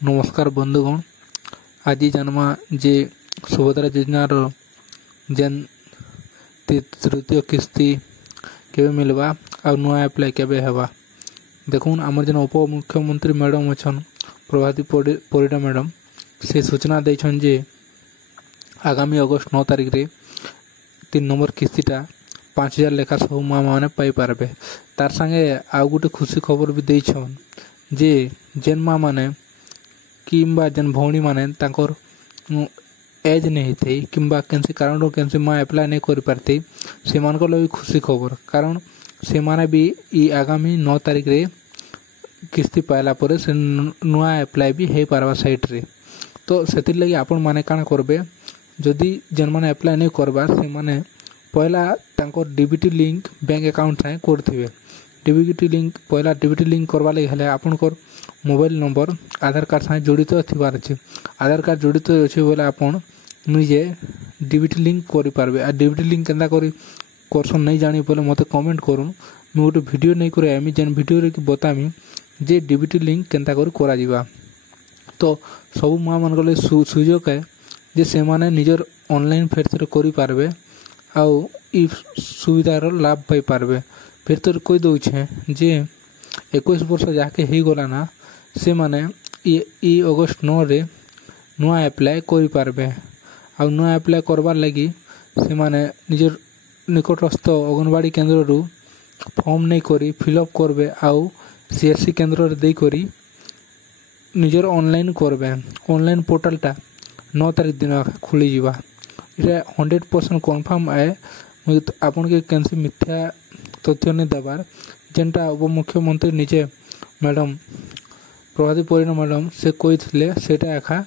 नमस्कार बंधुगण। आज जानमा जे सुभद्रा योजनार जेन तृतीय किस्ती केबे मिलवा और नुआ अप्लाई केबे हेबा। देखुन आमर जेन उप मुख्यमंत्री मैडम अछन प्रभाती परिडा मैडम से सूचना देछन जे आगामी अगस्त 9 तारिख रे 3 नंबर किस्तीटा 5000 लेखा सब माँ मैंने पाई पारबे। तार संगे आउ गोटे खुशी खबर भी देछन जे जेन माँ मैंने किंबा जेन भौणी माने तांकर एज नहीं थी किंबा कैंसी कारण कैंसी माँ अप्लाई नहीं कर पारती से मानकर लगी खुशी खबर, कारण से माने भी ई आगामी 9 तारिख रे किस्ती पाइला परे से नुआ अप्लाई भी हो पारबा साइट रे। तो सेतिर लगी आपण माने काण करबे, जदि जेन माने अप्लाई नहीं करबा से माने पहला तांकर डीबीटी लिंक बैंक अकाउंट से करथिबे। डीबीटी लिंक करवा लगी हेले आपनकर मोबाइल नंबर आधार कार्ड साथ जड़ित थिबार अछि। आधार कार्ड जड़ित अछि बोले आपण निजे डीबीटी लिंक करि पारबे। आ डीबीटी लिंक केंदा करी करसन नहीं जानी बोले मते कमेंट करूँ, मु गोटे वीडियो नहीं करे आमी जेन वीडियो रे कि बतामी जे डीबीटी लिंक केंदा करी करा जिबा। तो सब माँ मन गले सुयोग है जे से माने निजर ऑनलाइन फेर से करि पारबे आउ ई सुविधार लाभ पाई पारबे। फिर तो कोई दौछे जे 21 वर्ष जाके ही गला ना से माने ई अगस्त 9 रे नुआ अप्लाई करि पारबे। आ नुआ अप्लाई करबार लगी से माने निजर निकटस्थ अंगनवाड़ी केंद्र रु फॉर्म नहीं करी फिलअप करबे आउ सीएससी केंद्र रे दे करी निजर ऑनलाइन करबे। ऑनलाइन पोर्टलटा 9 तारिख दिन खुली जीवा। इटा 100% कन्फर्म है। आपन के कैंसी मिथ्या तथ्य नहीं देवार जेनटा उप मुख्यमंत्री निजे मैडम प्रभाती परिडा मैडम से कही सेटा एखा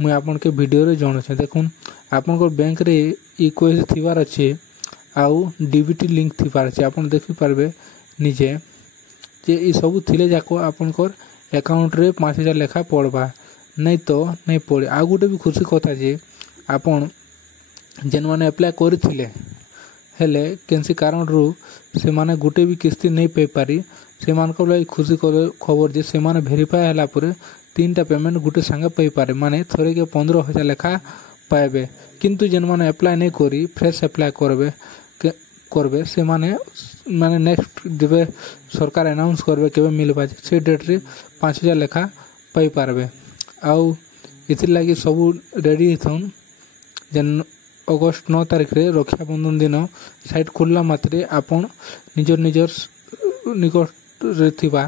मुई आपन के वीडियो रे जणाउछे। देखुन आपन को बैंक रे ई कोई थिबार अछि आउ डीबीटी लिंक थिबार अछि। आपन देखि पारबे निजे जे ई सब थिले जाको आपन को अकाउंट रे 5000 लेखा पड़बा, नहीं तो नहीं पड़े। आ गोटे भी खुशी कथा जे आपन जेन माने अप्लाई करथिले हेले कैंसी कारण रु से माने गोटे भी किस्ती नहीं पे पारी से मान को लगी खुशी खबर जे से माने वेरीफाई हला परे 3टा पेमेंट गोटे संगे पे पारे, माने थोड़े के 15000 लेखा पाएबे। किंतु जेन माने अप्लाई नहीं करी फ्रेश अप्लाई करबे से माने नेक्स्ट जेबे सरकार अनाउंस करबे केबे मिलबा से डेट रे 5000 लेखा पाई पारबे। आउ इथिर लगी सब रेडी हेथुन जेन अगस्त 9 तारिख रे रक्षाबंधन दिन साइट खोलला मात्रे आपन निजर निकट रे थिबा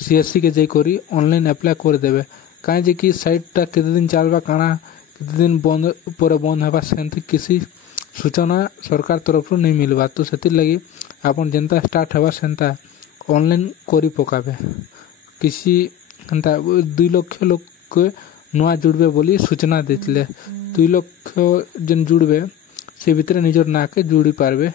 सीएससी के जाई करी ऑनलाइन अप्लाई कर देबे। काहे जे कि साइटटा केते दिन चलबा काना केते दिन बंद हेबा सेंति किसी सूचना सरकार तरफ नहीं मिलबा। तो सेतिर लगी आपन जेंता स्टार्ट हेबा सेंता ऑनलाइन करी पकाबे। किसी एंता 2 लाख लोग के नुआ जुड़बे बोली सूचना देथिले। 2 लाख जन जुड़बे से भितर निजर ना के जुड़ी पारबे।